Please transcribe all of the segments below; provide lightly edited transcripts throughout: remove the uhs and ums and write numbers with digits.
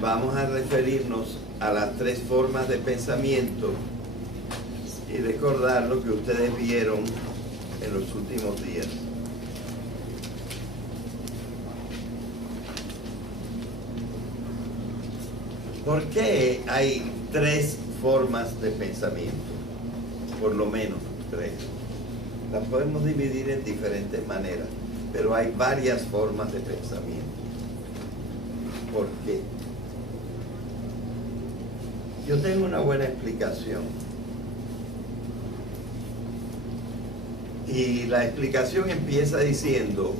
vamos a referirnos a las tres formas de pensamiento y recordar lo que ustedes vieron en los últimos días. ¿Por qué hay tres formas de pensamiento? Por lo menos tres. Las podemos dividir en diferentes maneras, pero hay varias formas de pensamiento. ¿Por qué? Yo tengo una buena explicación. Y la explicación empieza diciendo,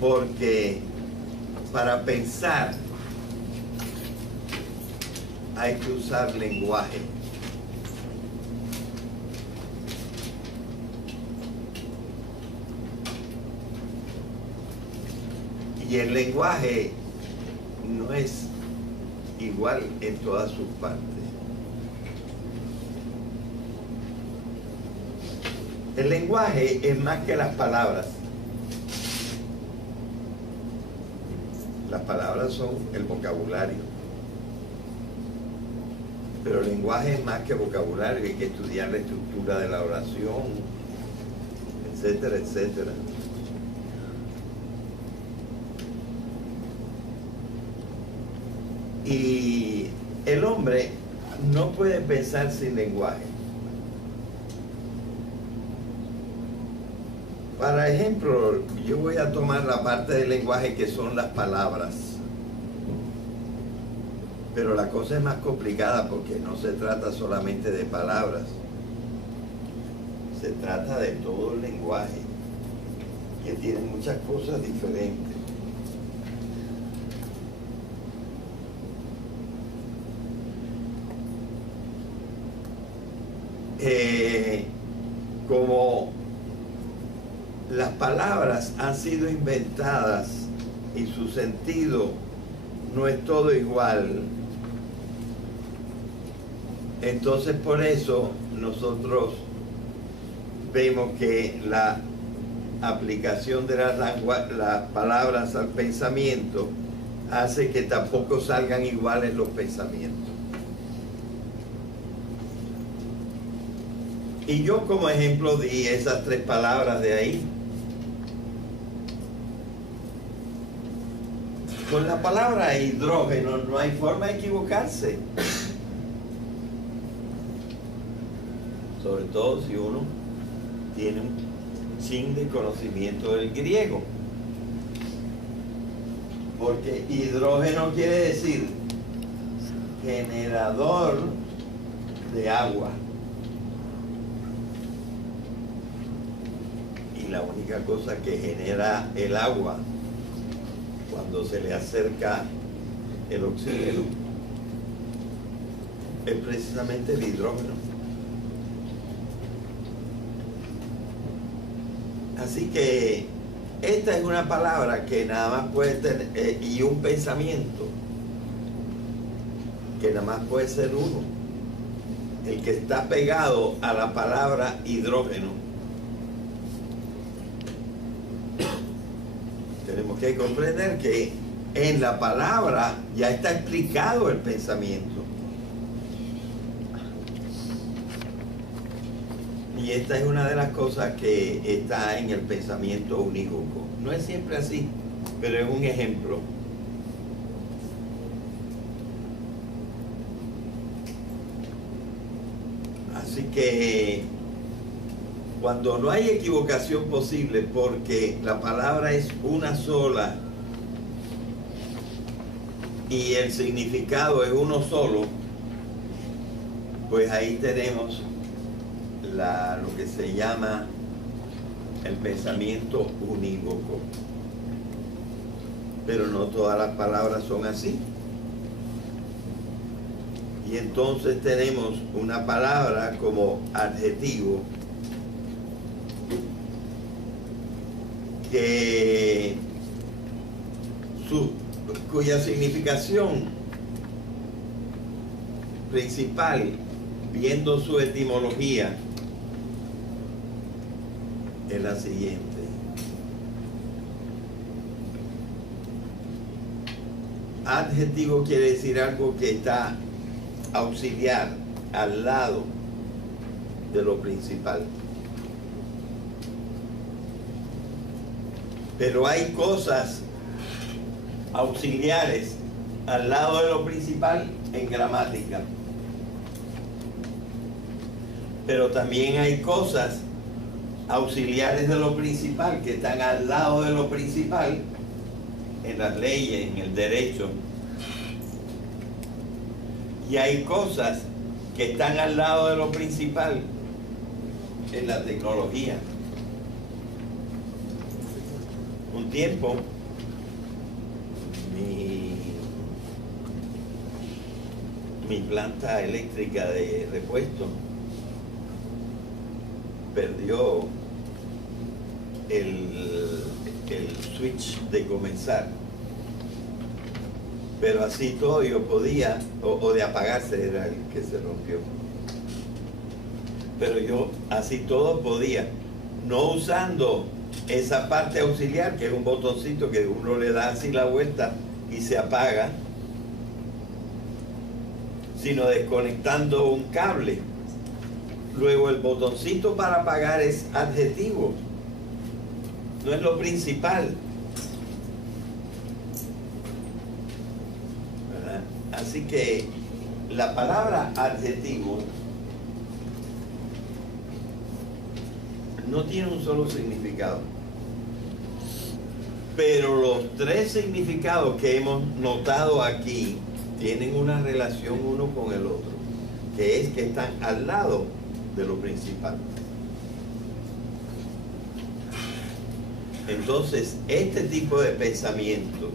porque para pensar hay que usar lenguaje. Y el lenguaje no es igual en todas sus partes. El lenguaje es más que las palabras. Las palabras son el vocabulario. Pero el lenguaje es más que vocabulario. Hay que estudiar la estructura de la oración, etcétera, etcétera. Y el hombre no puede pensar sin lenguaje. Para ejemplo, yo voy a tomar la parte del lenguaje que son las palabras. Pero la cosa es más complicada porque no se trata solamente de palabras. Se trata de todo el lenguaje, que tiene muchas cosas diferentes. Como las palabras han sido inventadas y su sentido no es todo igual, entonces por eso nosotros vemos que la aplicación de las palabras al pensamiento hace que tampoco salgan iguales los pensamientos. Y yo como ejemplo di esas tres palabras de ahí. Con la palabra hidrógeno no hay forma de equivocarse. Sobre todo si uno tiene un chin de conocimiento del griego. Porque hidrógeno quiere decir generador de agua. Y la única cosa que genera el agua cuando se le acerca el oxígeno es precisamente el hidrógeno. Así que esta es una palabra que nada más puede tener, y un pensamiento que nada más puede ser uno, el que está pegado a la palabra hidrógeno. Tenemos que comprender que en la palabra ya está explicado el pensamiento. Y esta es una de las cosas que está en el pensamiento unívoco. No es siempre así, pero es un ejemplo. Así que cuando no hay equivocación posible porque la palabra es una sola y el significado es uno solo, pues ahí tenemos lo que se llama el pensamiento unívoco. Pero no todas las palabras son así. Y entonces tenemos una palabra como adjetivo cuya significación principal, viendo su etimología, es la siguiente: adjetivo quiere decir algo que está auxiliar, al lado de lo principal. Pero hay cosas auxiliares al lado de lo principal en gramática. Pero también hay cosas auxiliares de lo principal que están al lado de lo principal en las leyes, en el derecho. Y hay cosas que están al lado de lo principal en la tecnología. Un tiempo, mi planta eléctrica de repuesto perdió el switch de comenzar, pero así todo yo podía, o de apagarse era el que se rompió, pero yo así todo podía, no usando esa parte auxiliar que es un botoncito que uno le da así la vuelta y se apaga, sino desconectando un cable. Luego el botoncito para apagar es adjetivo, no es lo principal, ¿verdad? Así que la palabra adjetivo no tiene un solo significado, pero los tres significados que hemos notado aquí tienen una relación uno con el otro, que es que están al lado de lo principal. Entonces, este tipo de pensamiento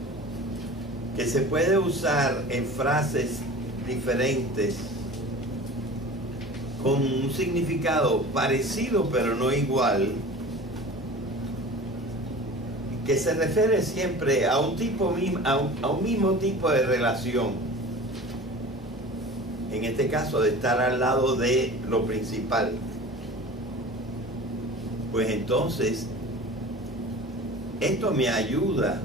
que se puede usar en frases diferentes con un significado parecido pero no igual, que se refiere siempre a un mismo tipo de relación, en este caso de estar al lado de lo principal, pues entonces esto me ayuda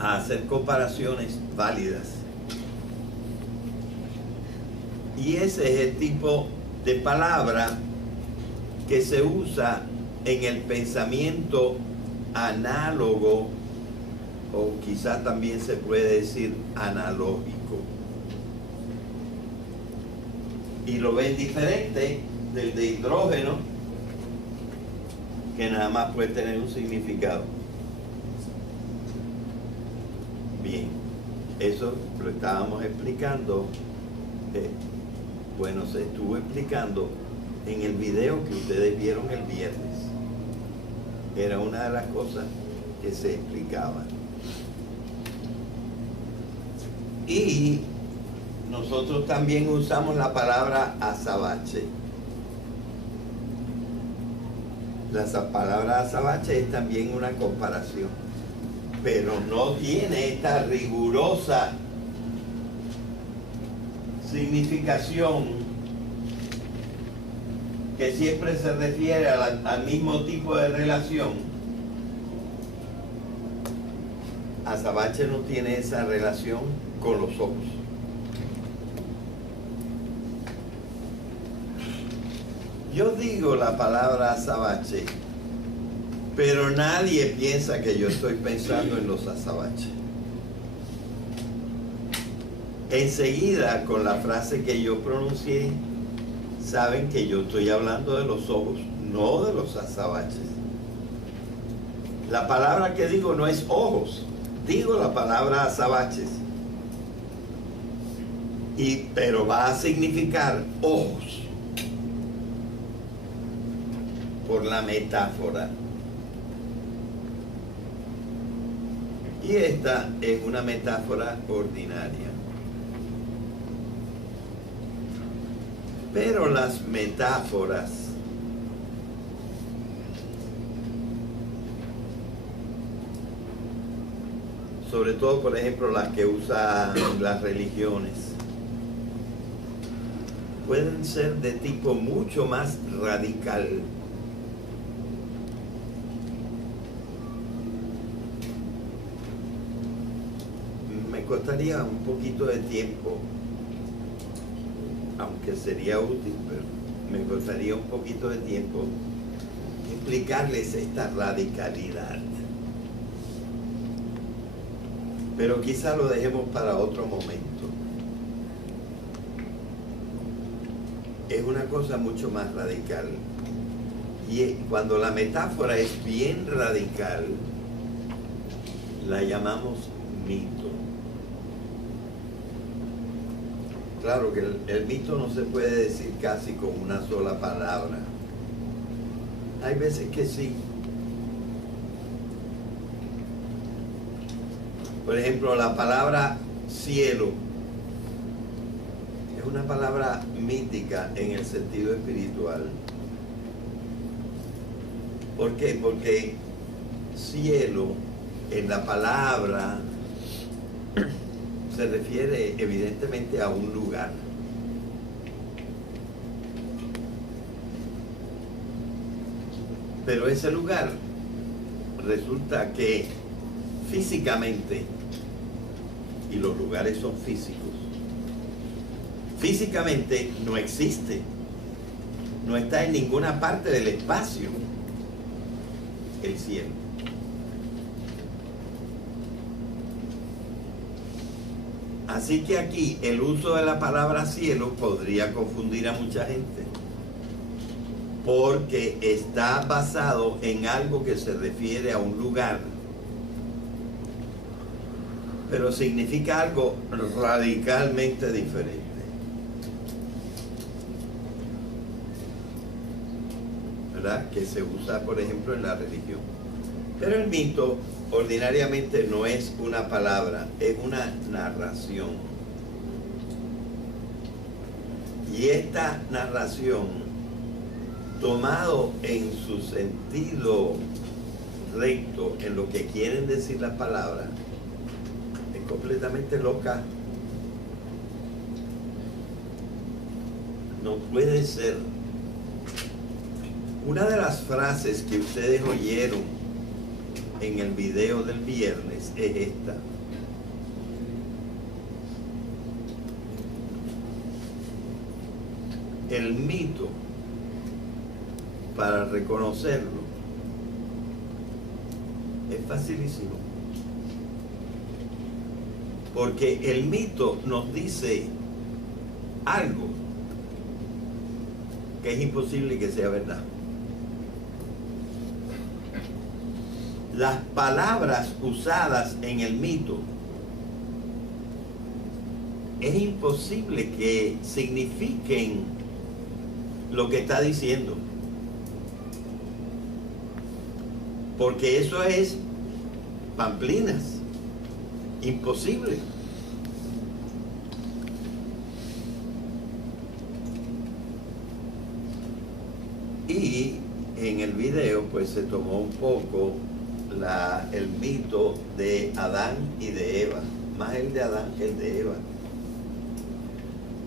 a hacer comparaciones válidas. Y ese es el tipo de palabra que se usa en el pensamiento análogo, o quizás también se puede decir analógico. Y lo ven diferente del de hidrógeno, que nada más puede tener un significado. Bien, eso lo estábamos explicando, bueno, se estuvo explicando en el video que ustedes vieron el viernes. Era una de las cosas que se explicaban. Y nosotros también usamos la palabra azabache. La palabra azabache es también una comparación, pero no tiene esta rigurosa significación que siempre se refiere al mismo tipo de relación. Azabache no tiene esa relación con los ojos. Yo digo la palabra azabache, pero nadie piensa que yo estoy pensando en los azabaches. Enseguida, con la frase que yo pronuncié, saben que yo estoy hablando de los ojos, no de los azabaches. La palabra que digo no es ojos, digo la palabra azabaches. Pero va a significar ojos, por la metáfora. Y esta es una metáfora ordinaria. Pero las metáforas sobre todo, por ejemplo, las que usan las religiones, pueden ser de tipo mucho más radical. costaría un poquito de tiempo, aunque sería útil, pero me costaría un poquito de tiempo explicarles esta radicalidad. Pero quizá lo dejemos para otro momento. Es una cosa mucho más radical. Y cuando la metáfora es bien radical, la llamamos mito. Claro que el mito no se puede decir casi con una sola palabra. Hay veces que sí. Por ejemplo, la palabra cielo es una palabra mítica en el sentido espiritual. ¿Por qué? Porque cielo en la palabra se refiere evidentemente a un lugar. Pero ese lugar resulta que físicamente, y los lugares son físicos, físicamente no existe, no está en ninguna parte del espacio el cielo. Así que aquí el uso de la palabra cielo podría confundir a mucha gente, porque está basado en algo que se refiere a un lugar, pero significa algo radicalmente diferente. ¿Verdad? Que se usa, por ejemplo, en la religión. Pero el mito ordinariamente no es una palabra, es una narración. Y esta narración, tomado en su sentido recto, en lo que quieren decir las palabras, es completamente loca. No puede ser. Una de las frases que ustedes oyeron en el video del viernes es esta. El mito, para reconocerlo, es facilísimo. Porque el mito nos dice algo que es imposible que sea verdad. Las palabras usadas en el mito es imposible que signifiquen lo que está diciendo, porque eso es pamplinas, imposible. Y en el video pues se tomó un poco el mito de Adán y de Eva, más el de Adán que el de Eva,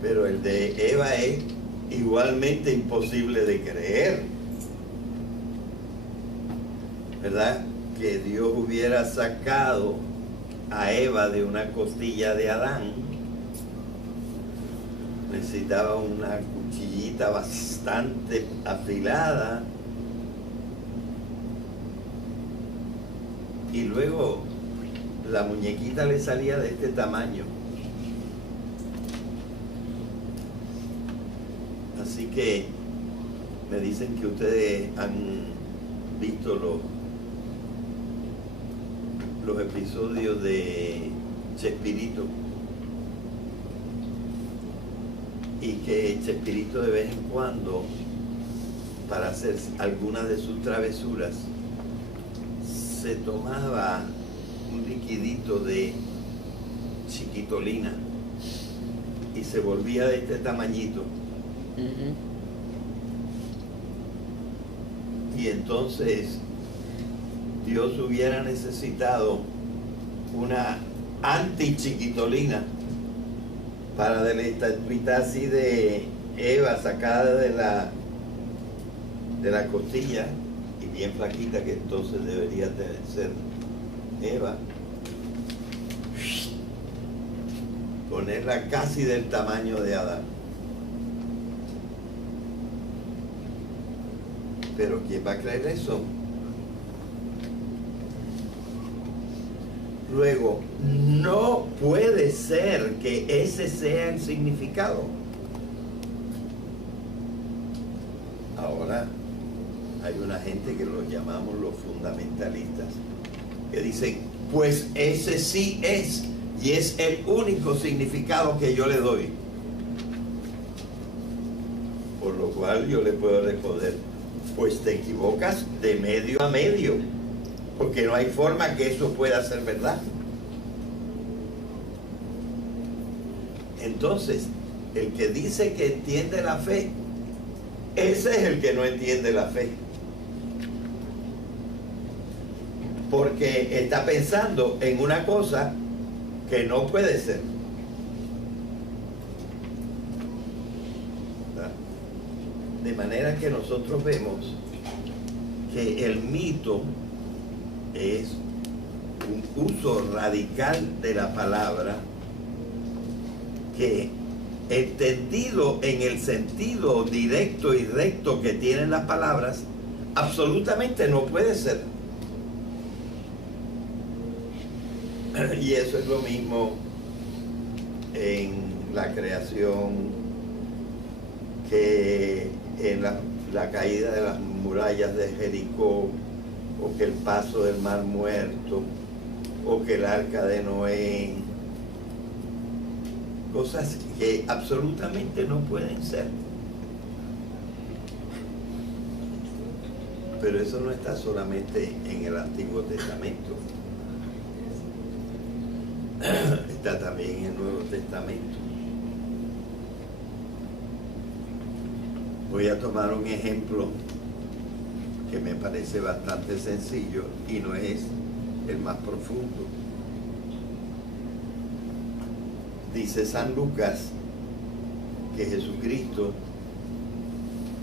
pero el de Eva es igualmente imposible de creer, ¿verdad? Que Dios hubiera sacado a Eva de una costilla de Adán. Necesitaba una cuchillita bastante afilada, y luego la muñequita le salía de este tamaño. Así que me dicen que ustedes han visto los episodios de Chespirito, y que Chespirito de vez en cuando, para hacer algunas de sus travesuras, se tomaba un liquidito de chiquitolina y se volvía de este tamañito. Y entonces Dios hubiera necesitado una anti-chiquitolina para de la estatuita así de Eva sacada de la costilla, y bien flaquita, que entonces debería ser Eva, ponerla casi del tamaño de Adán. Pero ¿quién va a creer eso? Luego, no puede ser que ese sea el significado. Ahora, hay una gente que los llamamos los fundamentalistas, que dicen, pues ese sí es, y es el único significado que yo le doy. Por lo cual yo le puedo responder, pues te equivocas de medio a medio, porque no hay forma que eso pueda ser verdad. Entonces, el que dice que entiende la fe, ese es el que no entiende la fe. Porque está pensando en una cosa que no puede ser. De manera que nosotros vemos que el mito es un uso radical de la palabra que, entendido en el sentido directo y recto que tienen las palabras, absolutamente no puede ser. Y eso es lo mismo en la creación que en la caída de las murallas de Jericó, o que el paso del mar muerto, o que el arca de Noé. Cosas que absolutamente no pueden ser. Pero eso no está solamente en el Antiguo Testamento. Está también en el Nuevo Testamento. Voy a tomar un ejemplo que me parece bastante sencillo y no es el más profundo. Dice San Lucas que Jesucristo,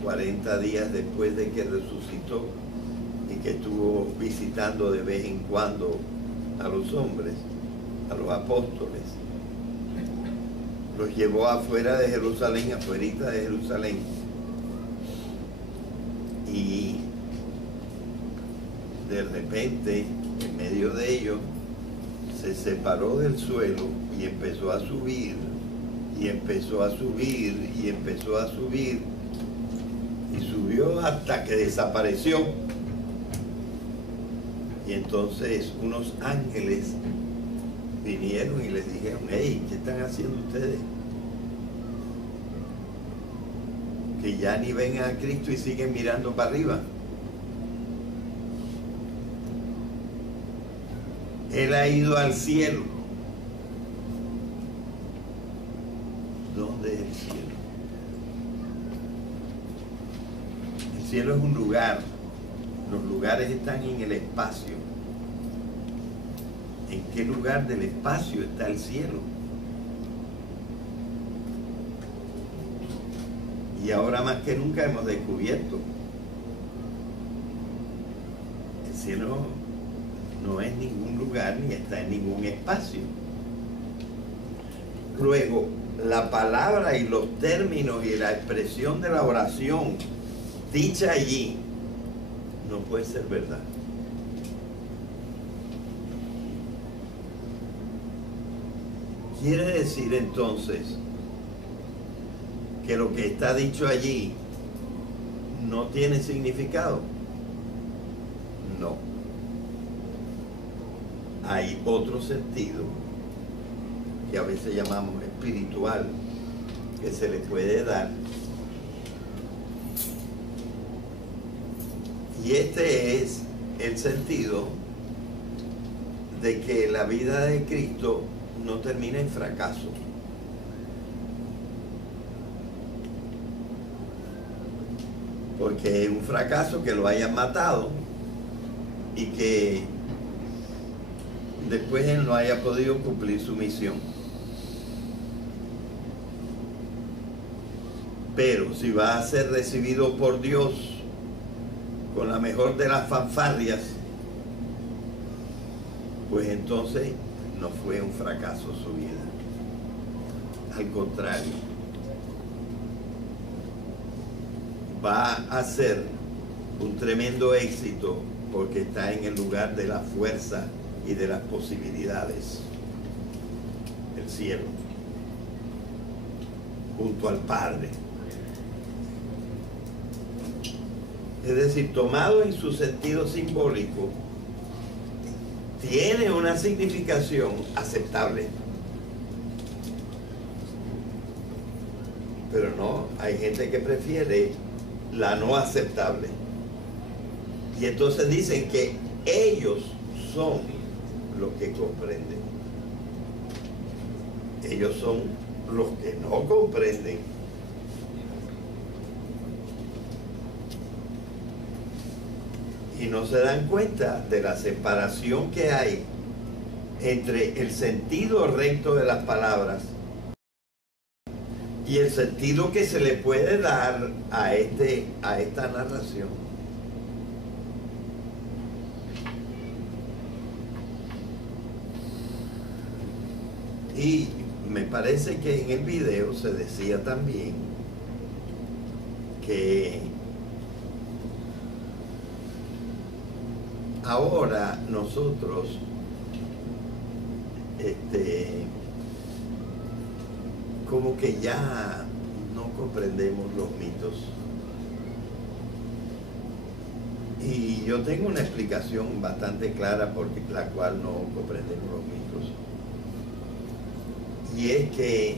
40 días después de que resucitó y que estuvo visitando de vez en cuando a los hombres, a los apóstoles, los llevó afuera de Jerusalén, afuerita de Jerusalén, y de repente, en medio de ellos, se separó del suelo y empezó a subir, y empezó a subir, y empezó a subir, y subió hasta que desapareció. Y entonces unos ángeles vinieron y les dijeron, hey, ¿qué están haciendo ustedes? Que ya ni ven a Cristo y siguen mirando para arriba. Él ha ido al cielo. ¿Dónde es el cielo? El cielo es un lugar. Los lugares están en el espacio. ¿En qué lugar del espacio está el cielo? Y ahora más que nunca hemos descubierto el cielo no es ningún lugar ni está en ningún espacio. Luego, la palabra y los términos y la expresión de la oración dicha allí no puede ser verdad. Quiere decir entonces que lo que está dicho allí no tiene significado. No. Hay otro sentido que a veces llamamos espiritual que se le puede dar, y este es el sentido de que la vida de Cristo no termina en fracaso. Porque es un fracaso que lo hayan matado y que después él no haya podido cumplir su misión. Pero si va a ser recibido por Dios con la mejor de las fanfarrias, pues entonces no fue un fracaso su vida. Al contrario, va a ser un tremendo éxito porque está en el lugar de la fuerza y de las posibilidades. El cielo, junto al Padre. Es decir, tomado en su sentido simbólico, tiene una significación aceptable. Pero no, hay gente que prefiere la no aceptable. Y entonces dicen que ellos son los que comprenden. Ellos son los que no comprenden. Y no se dan cuenta de la separación que hay entre el sentido recto de las palabras y el sentido que se le puede dar a esta narración. Y me parece que en el video se decía también que ahora nosotros como que ya no comprendemos los mitos. Y yo tengo una explicación bastante clara por la cual no comprendemos los mitos. Y es que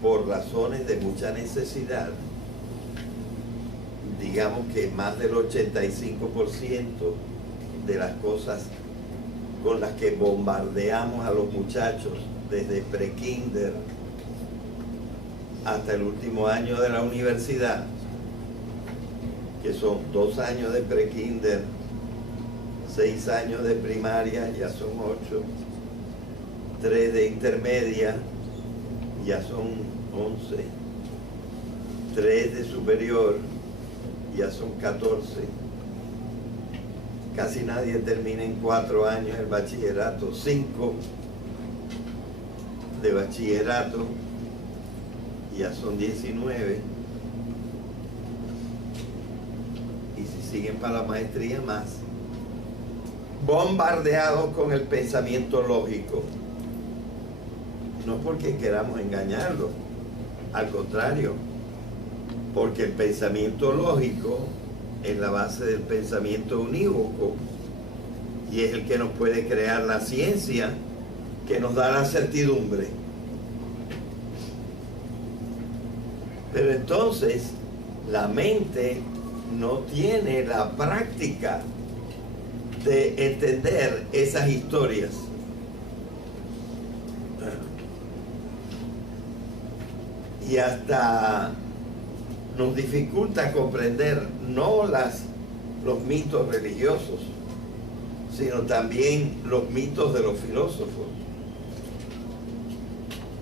por razones de mucha necesidad, digamos que más del 85% de las cosas con las que bombardeamos a los muchachos desde pre-kinder hasta el último año de la universidad, que son 2 años de pre-kinder, 6 años de primaria, ya son 8, 3 de intermedia, ya son 11, 3 de superior, ya son 14. Casi nadie termina en 4 años el bachillerato, 5 de bachillerato, ya son 19. Y si siguen para la maestría, más. Bombardeados con el pensamiento lógico. No porque queramos engañarlos, al contrario, porque el pensamiento lógico es la base del pensamiento unívoco y es el que nos puede crear la ciencia que nos da la certidumbre. Pero entonces la mente no tiene la práctica de entender esas historias. Y hasta nos dificulta comprender no los mitos religiosos, sino también los mitos de los filósofos,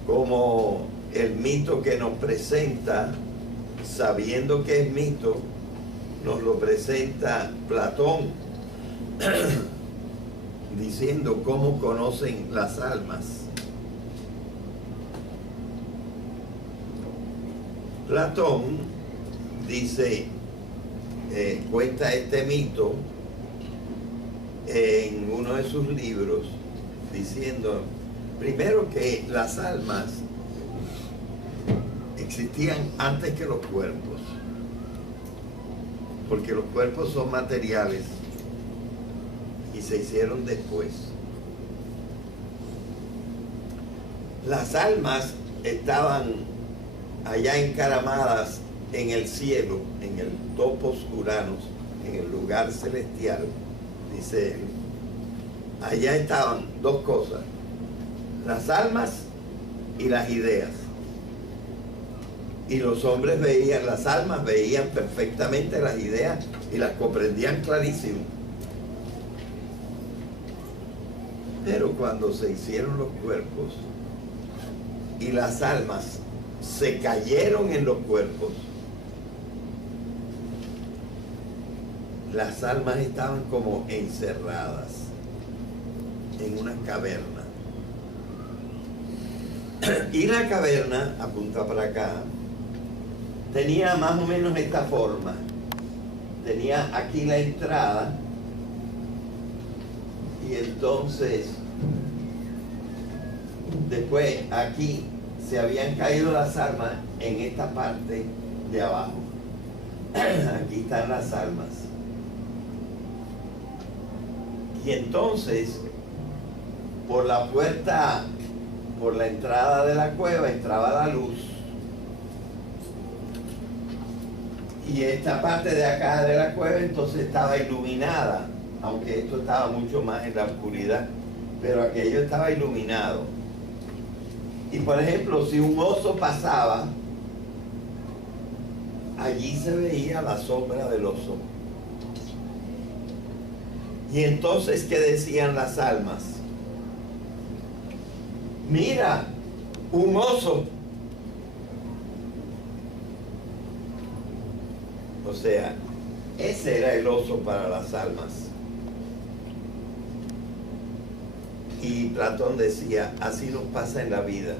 como el mito que nos presenta, sabiendo que es mito, nos lo presenta Platón, diciendo cómo conocen las almas. Platón dice, cuenta este mito en uno de sus libros, diciendo, primero, que las almas existían antes que los cuerpos, porque los cuerpos son materiales y se hicieron después. Las almas estaban allá encaramadas en el cielo, en el topos Uranus, en el lugar celestial, dice él. Allá estaban 2 cosas, las almas y las ideas. Y los hombres veían las almas, veían perfectamente las ideas y las comprendían clarísimo. Pero cuando se hicieron los cuerpos y las almas se cayeron en los cuerpos, las almas estaban como encerradas en una caverna. Y la caverna, apunta para acá, tenía más o menos esta forma. Tenía aquí la entrada y entonces después aquí se habían caído las almas en esta parte de abajo. Aquí están las almas. Y entonces por la puerta, por la entrada de la cueva entraba la luz. Y esta parte de acá de la cueva entonces estaba iluminada, aunque esto estaba mucho más en la oscuridad, pero aquello estaba iluminado. Y por ejemplo, si un oso pasaba, allí se veía la sombra del oso. Y entonces, ¿qué decían las almas? Mira, un oso. O sea, ese era el oso para las almas. Y Platón decía, así nos pasa en la vida.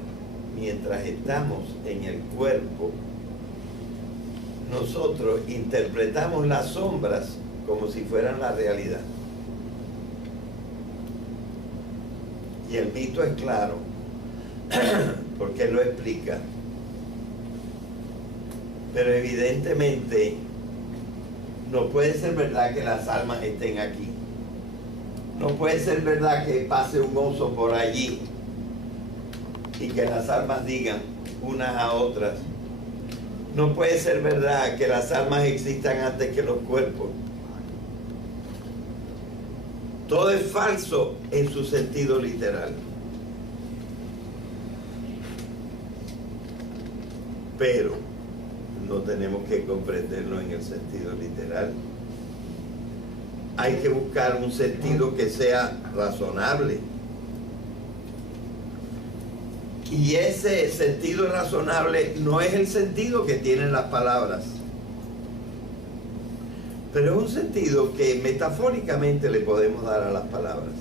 Mientras estamos en el cuerpo, nosotros interpretamos las sombras como si fueran la realidad. Y el mito es claro, porque lo explica. Pero evidentemente no puede ser verdad que las almas estén aquí. No puede ser verdad que pase un oso por allí y que las almas digan unas a otras. No puede ser verdad que las almas existan antes que los cuerpos. Todo es falso en su sentido literal. Pero no tenemos que comprenderlo en el sentido literal. Hay que buscar un sentido que sea razonable. Y ese sentido razonable no es el sentido que tienen las palabras, pero es un sentido que metafóricamente le podemos dar a las palabras.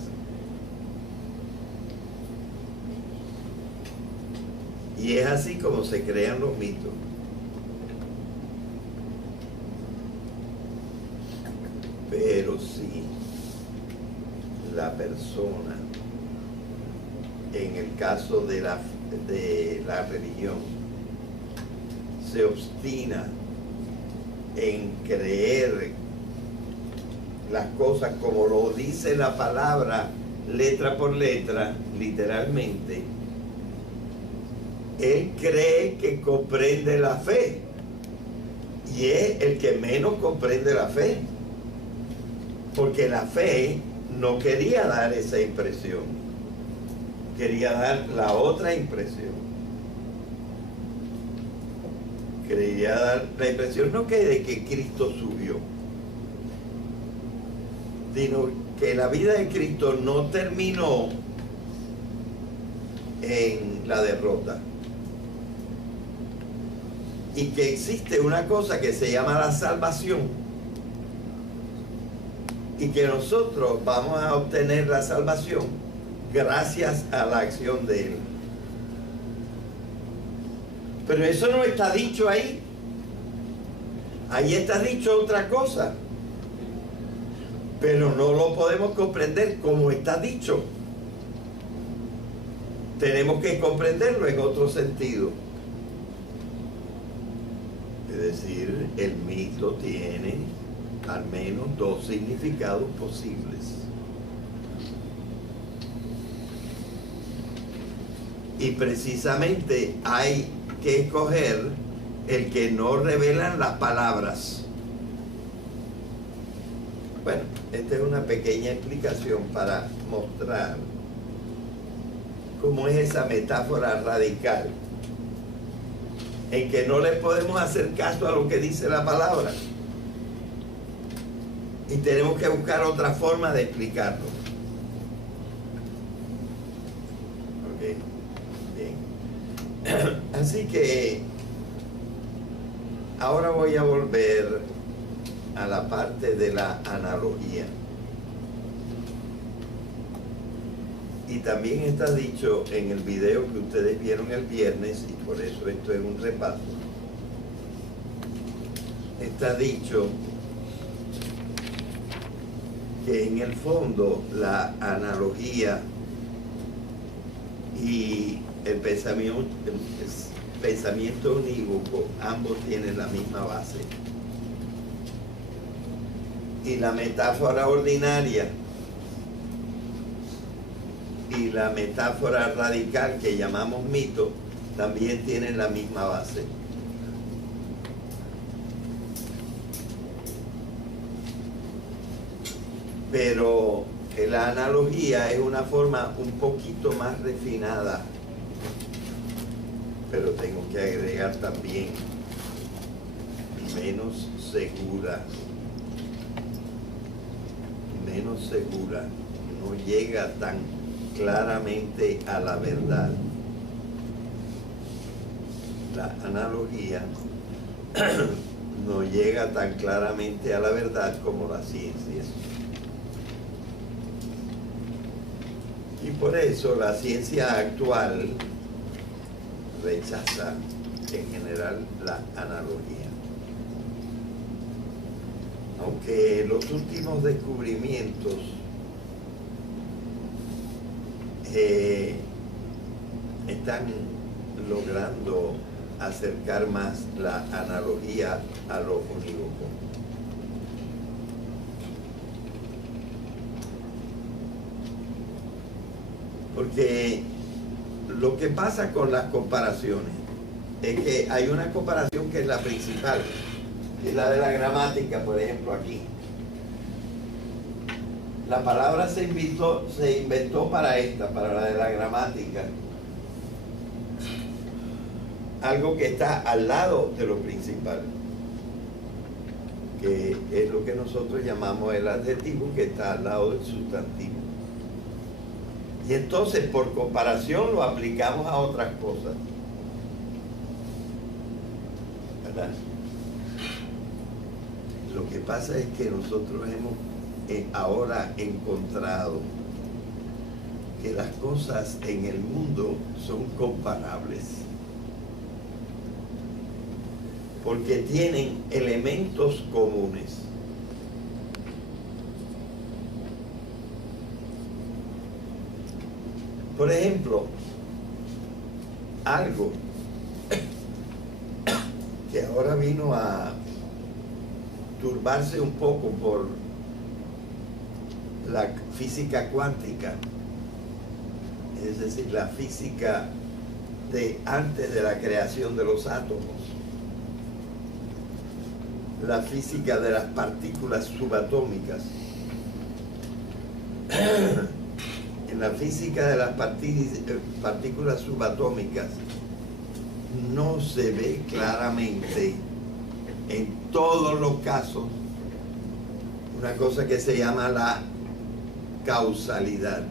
Y es así como se crean los mitos. Pero si la persona, en el caso de la religión, se obstina en creer las cosas como lo dice la palabra, letra por letra, literalmente, él cree que comprende la fe y es el que menos comprende la fe, porque la fe no quería dar esa impresión, quería dar la otra impresión. Quería dar la impresión no que de que Cristo subió, sino que la vida de Cristo no terminó en la derrota, y que existe una cosa que se llama la salvación, y que nosotros vamos a obtener la salvación gracias a la acción de Él. Pero eso no está dicho ahí. Ahí está dicho otra cosa, pero no lo podemos comprender como está dicho. Tenemos que comprenderlo en otro sentido. Es decir, el mito tiene al menos dos significados posibles. Y precisamente hay que escoger el que no revelan las palabras. Bueno, esta es una pequeña explicación para mostrar cómo es esa metáfora radical en que no le podemos hacer caso a lo que dice la palabra y tenemos que buscar otra forma de explicarlo. Ok, bien. Así que ahora voy a volver a la parte de la analogía. Y también está dicho en el video que ustedes vieron el viernes, y por eso esto es un repaso. Está dicho que en el fondo la analogía y el pensamiento unívoco, ambos tienen la misma base. Y la metáfora ordinaria y la metáfora radical que llamamos mito también tienen la misma base. Pero la analogía es una forma un poquito más refinada, pero tengo que agregar también menos segura, no llega tan claramente a la verdad. La analogía no llega tan claramente a la verdad como la ciencia. Y por eso la ciencia actual rechaza en general la analogía. Aunque los últimos descubrimientos están logrando acercar más la analogía a lo unívoco. Porque lo que pasa con las comparaciones es que hay una comparación que es la principal, que es la de la gramática, por ejemplo, aquí. La palabra se inventó para la de la gramática. Algo que está al lado de lo principal, que es lo que nosotros llamamos el adjetivo, que está al lado del sustantivo. Y entonces, por comparación, lo aplicamos a otras cosas, ¿verdad? Lo que pasa es que nosotros hemos ahora encontrado que las cosas en el mundo son comparables, porque tienen elementos comunes. Por ejemplo, algo que ahora vino a turbarse un poco por la física cuántica, es decir, la física de antes de la creación de los átomos, la física de las partículas subatómicas. En la física de las partículas subatómicas no se ve claramente en todos los casos una cosa que se llama la causalidad.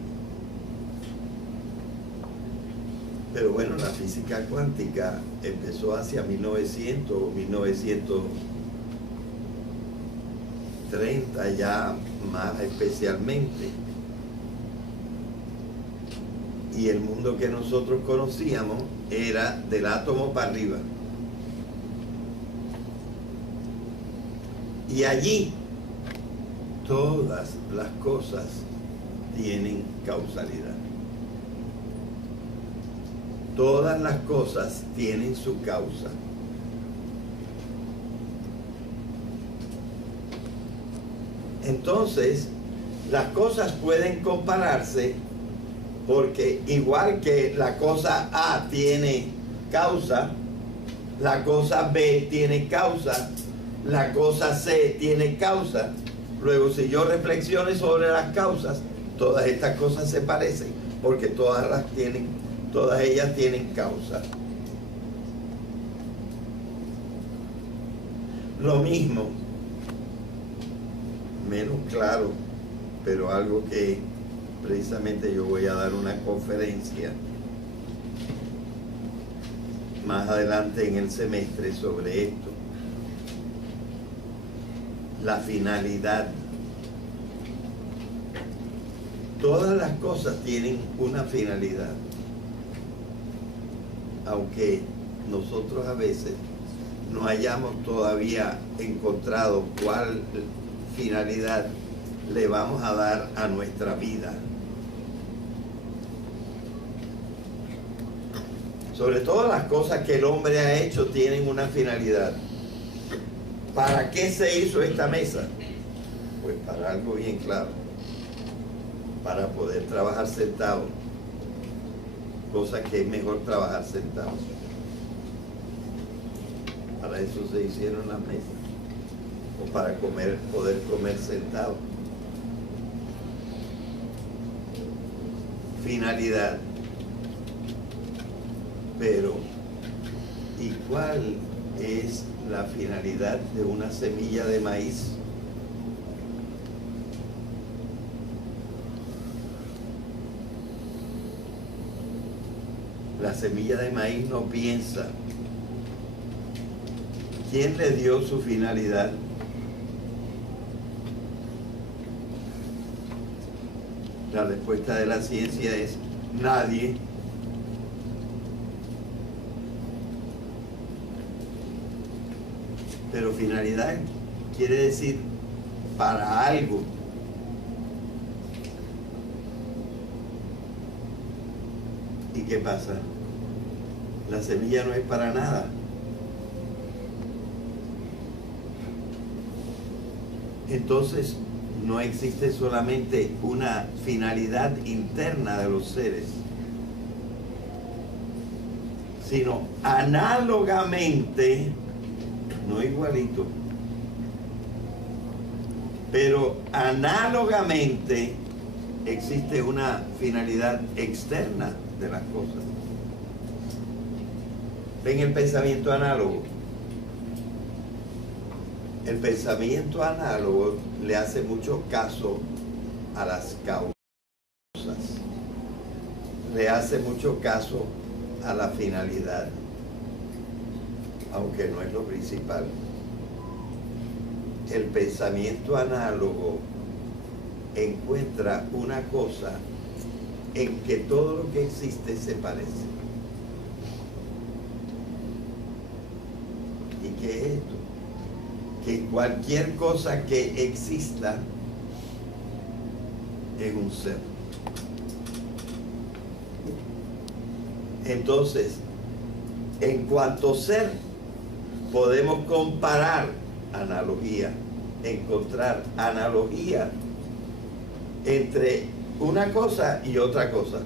Pero bueno, la física cuántica empezó hacia 1900 o 1930 ya más especialmente. Y el mundo que nosotros conocíamos era del átomo para arriba. Y allí todas las cosas tienen causalidad. Todas las cosas tienen su causa. Entonces, las cosas pueden compararse porque igual que la cosa A tiene causa, la cosa B tiene causa, la cosa C tiene causa. Luego, si yo reflexiono sobre las causas, todas estas cosas se parecen porque todas ellas tienen causa. Lo mismo, menos claro, pero algo que precisamente yo voy a dar una conferencia más adelante en el semestre sobre esto. La finalidad. Todas las cosas tienen una finalidad, aunque nosotros a veces no hayamos todavía encontrado cuál finalidad le vamos a dar a nuestra vida. Sobre todo las cosas que el hombre ha hecho tienen una finalidad. ¿Para qué se hizo esta mesa? Pues para algo bien claro. Para poder trabajar sentado. Cosa que es mejor trabajar sentado. Para eso se hicieron las mesas. O para poder comer sentado. Finalidad. Pero, ¿y cuál es la finalidad de una semilla de maíz? La semilla de maíz no piensa. ¿Quién le dio su finalidad? La respuesta de la ciencia es nadie. Pero finalidad quiere decir para algo. ¿Y qué pasa? La semilla no es para nada. Entonces no existe solamente una finalidad interna de los seres, sino análogamente, no igualito, pero análogamente existe una finalidad externa de las cosas. ¿Ven el pensamiento análogo? El pensamiento análogo le hace mucho caso a las causas, le hace mucho caso a la finalidad, aunque no es lo principal. El pensamiento análogo encuentra una cosa en que todo lo que existe se parece. ¿Y qué es esto? Que cualquier cosa que exista es un ser. Entonces, en cuanto ser, podemos comparar analogía, encontrar analogía entre una cosa y otra cosa.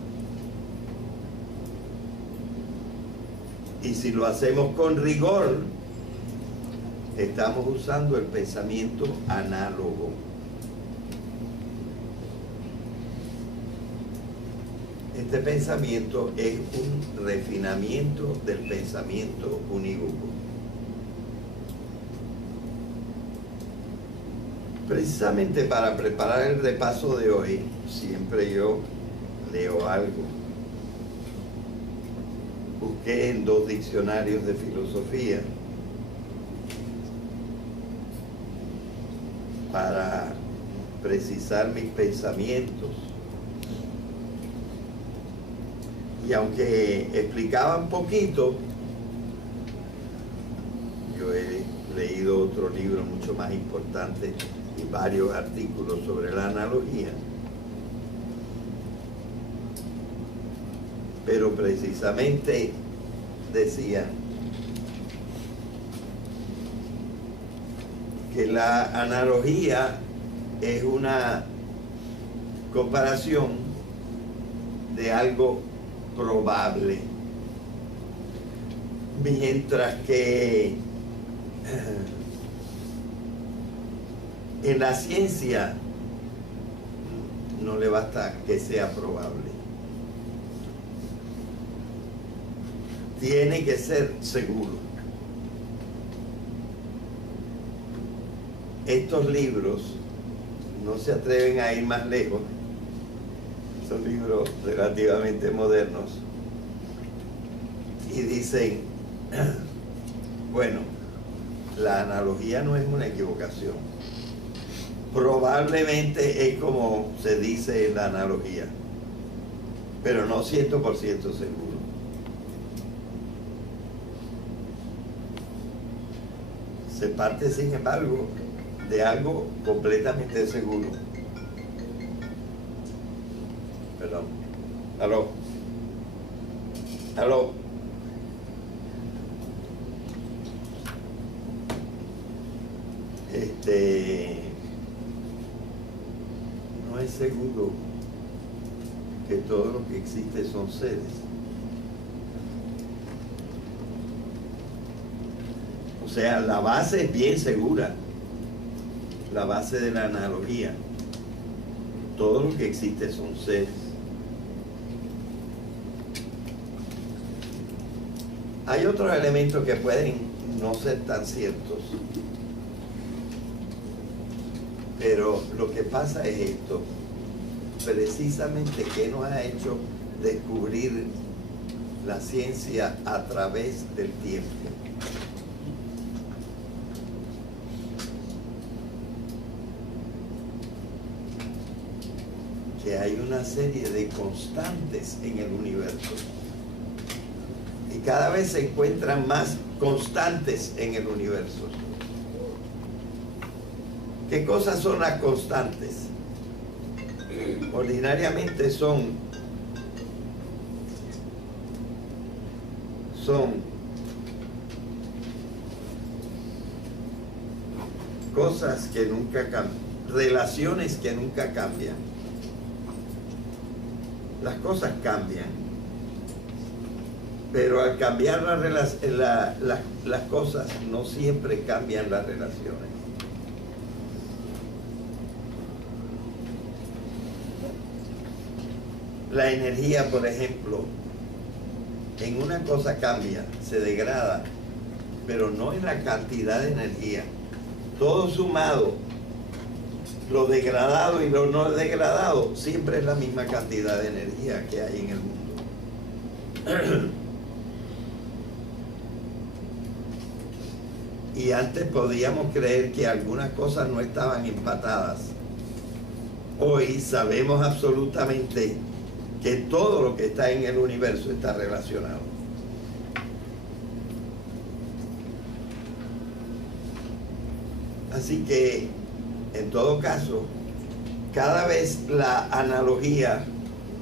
Y si lo hacemos con rigor, estamos usando el pensamiento análogo. Este pensamiento es un refinamiento del pensamiento unívoco. Precisamente para preparar el repaso de hoy, siempre yo leo algo. Busqué en 2 diccionarios de filosofía para precisar mis pensamientos. Y aunque explicaban poquito, yo he leído otro libro mucho más importante y varios artículos sobre la analogía. Pero precisamente decía que la analogía es una comparación de algo probable, mientras que en la ciencia no le basta que sea probable, tiene que ser seguro. Estos libros no se atreven a ir más lejos, son libros relativamente modernos, y dicen, bueno, la analogía no es una equivocación, probablemente es como se dice en la analogía, pero no 100% seguro. Se parte, sin embargo, de algo completamente seguro. Perdón. Aló. Aló. No es seguro que todo lo que existe son seres. O sea, la base es bien segura, la base de la analogía. Todo lo que existe son seres. Hay otros elementos que pueden no ser tan ciertos, pero lo que pasa es esto, precisamente que nos ha hecho descubrir la ciencia a través del tiempo. Que hay una serie de constantes en el universo. Y cada vez se encuentran más constantes en el universo. ¿Qué cosas son las constantes? Ordinariamente son cosas que nunca cambian, relaciones que nunca cambian. Las cosas cambian, pero al cambiar las cosas no siempre cambian las relaciones. La energía, por ejemplo, en una cosa cambia, se degrada, pero no en la cantidad de energía. Todo sumado, lo degradado y lo no degradado, siempre es la misma cantidad de energía que hay en el mundo. Y antes podíamos creer que algunas cosas no estaban empatadas. Hoy sabemos absolutamente que todo lo que está en el universo está relacionado. Así que, en todo caso, cada vez la analogía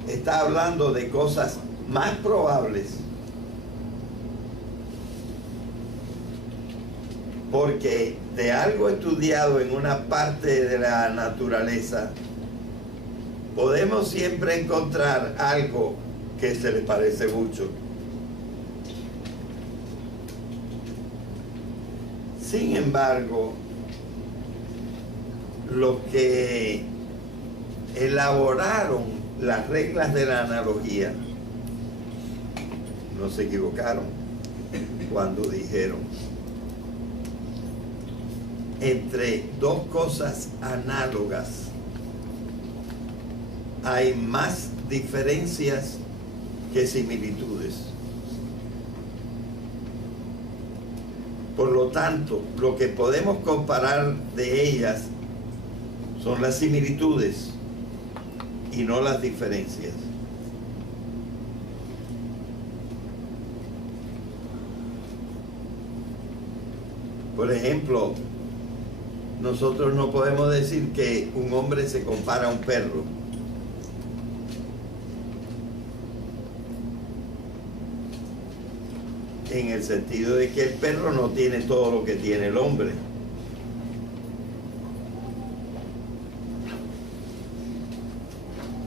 está hablando de cosas más probables, porque de algo estudiado en una parte de la naturaleza podemos siempre encontrar algo que se le parece mucho. Sin embargo, los que elaboraron las reglas de la analogía no se equivocaron cuando dijeron: entre dos cosas análogas hay más diferencias que similitudes. Por lo tanto, lo que podemos comparar de ellas son las similitudes y no las diferencias. Por ejemplo, nosotros no podemos decir que un hombre se compara a un perro. En el sentido de que el perro no tiene todo lo que tiene el hombre.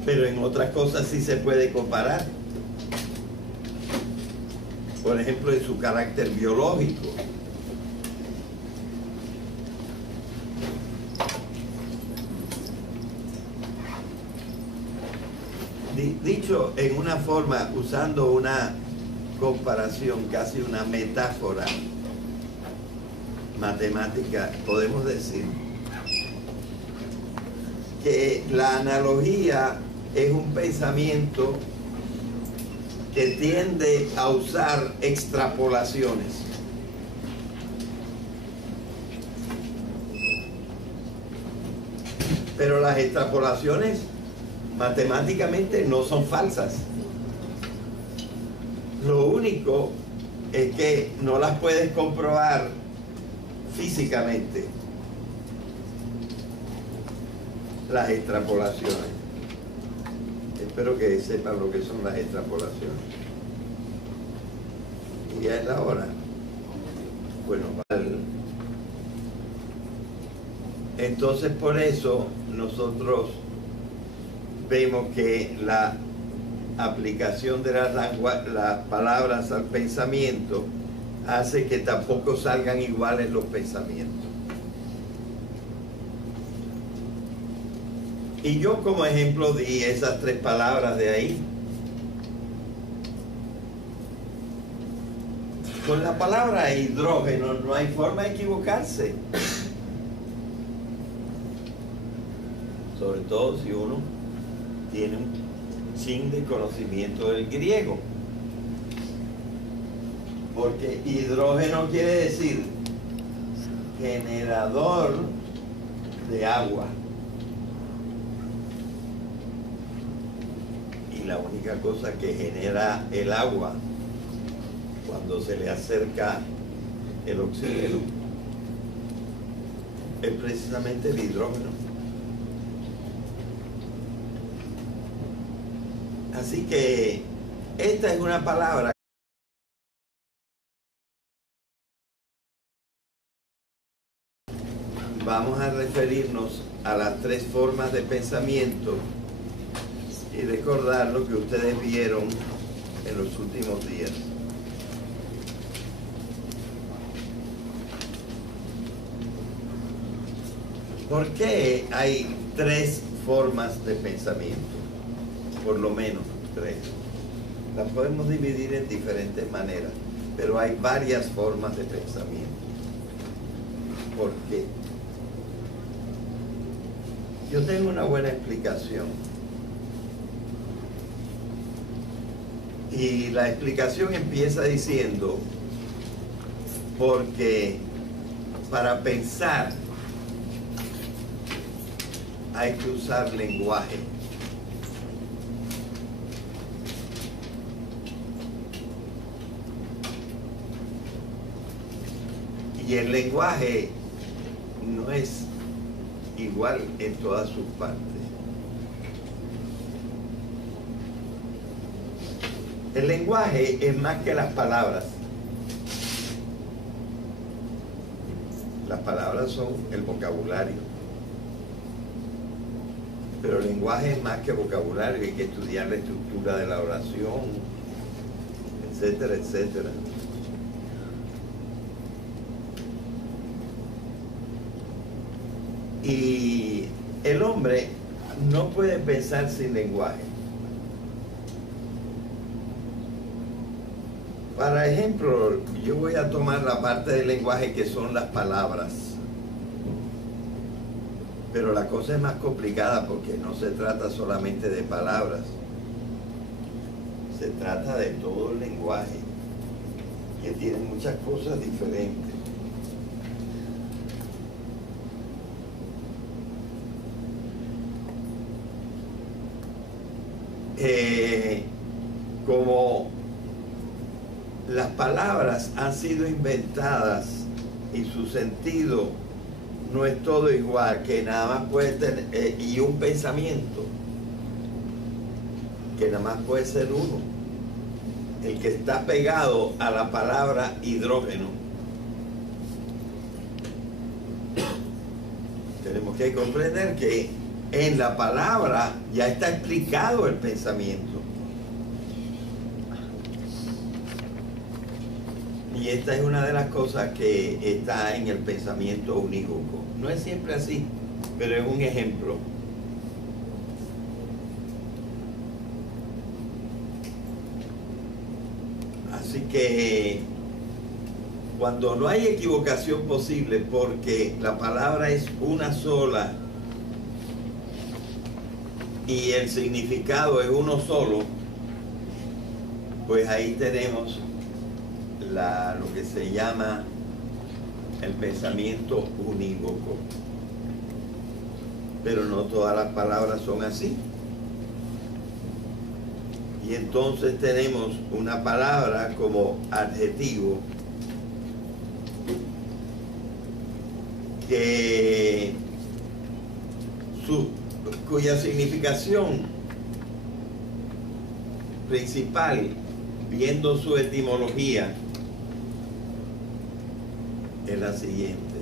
Pero en otras cosas sí se puede comparar. Por ejemplo, en su carácter biológico. Dicho en una forma, usando una comparación, casi una metáfora matemática, podemos decir que la analogía es un pensamiento que tiende a usar extrapolaciones. Pero las extrapolaciones matemáticamente no son falsas. Lo único es que no las puedes comprobar físicamente, las extrapolaciones. Espero que sepan lo que son las extrapolaciones. Y ya es la hora. Bueno, entonces por eso nosotros vemos que la aplicación de las palabras al pensamiento hace que tampoco salgan iguales los pensamientos. Y yo como ejemplo di esas 3 palabras de ahí. Con la palabra hidrógeno no hay forma de equivocarse. Sobre todo si uno tiene un chin de conocimiento del griego. Porque hidrógeno quiere decir generador de agua. Y la única cosa que genera el agua cuando se le acerca el oxígeno es precisamente el hidrógeno. Así que esta es una palabra vamos a referirnos a las 3 formas de pensamiento y recordar lo que ustedes vieron en los últimos días. ¿Por qué hay 3 formas de pensamiento? Por lo menos 3. Las podemos dividir en diferentes maneras, pero hay varias formas de pensamiento. ¿Por qué? Yo tengo una buena explicación. Y la explicación empieza diciendo, porque para pensar hay que usar lenguaje. Y el lenguaje no es igual en todas sus partes. El lenguaje es más que las palabras. Las palabras son el vocabulario. Pero el lenguaje es más que vocabulario. Hay que estudiar la estructura de la oración, etcétera, etcétera. Y el hombre no puede pensar sin lenguaje. Para ejemplo, yo voy a tomar la parte del lenguaje que son las palabras. Pero la cosa es más complicada porque no se trata solamente de palabras. Se trata de todo el lenguaje, que tiene muchas cosas diferentes. Como las palabras han sido inventadas y su sentido no es todo igual, que nada más puede tener, y un pensamiento, que nada más puede ser uno, el que está pegado a la palabra hidrógeno. Tenemos que comprender que en la palabra ya está explicado el pensamiento. Y esta es una de las cosas que está en el pensamiento unívoco. No es siempre así, pero es un ejemplo. Así que cuando no hay equivocación posible porque la palabra es una sola y el significado es uno solo, pues ahí tenemos lo que se llama el pensamiento unívoco. pero no todas las palabras son así. Y entonces tenemos una palabra como adjetivo cuya significación principal, viendo su etimología, es la siguiente.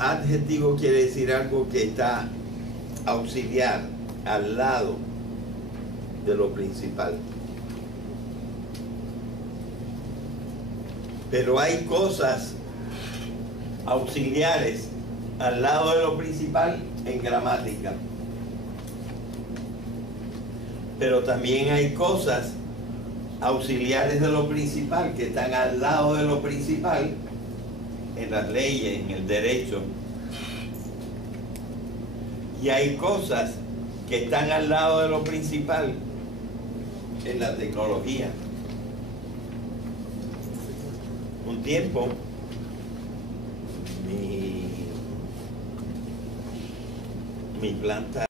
Adjetivo quiere decir algo que está auxiliar, al lado de lo principal. Pero hay cosas auxiliares al lado de lo principal en gramática. Pero también hay cosas auxiliares de lo principal que están al lado de lo principal en las leyes, en el derecho. Y hay cosas que están al lado de lo principal en la tecnología. Un tiempo, mi planta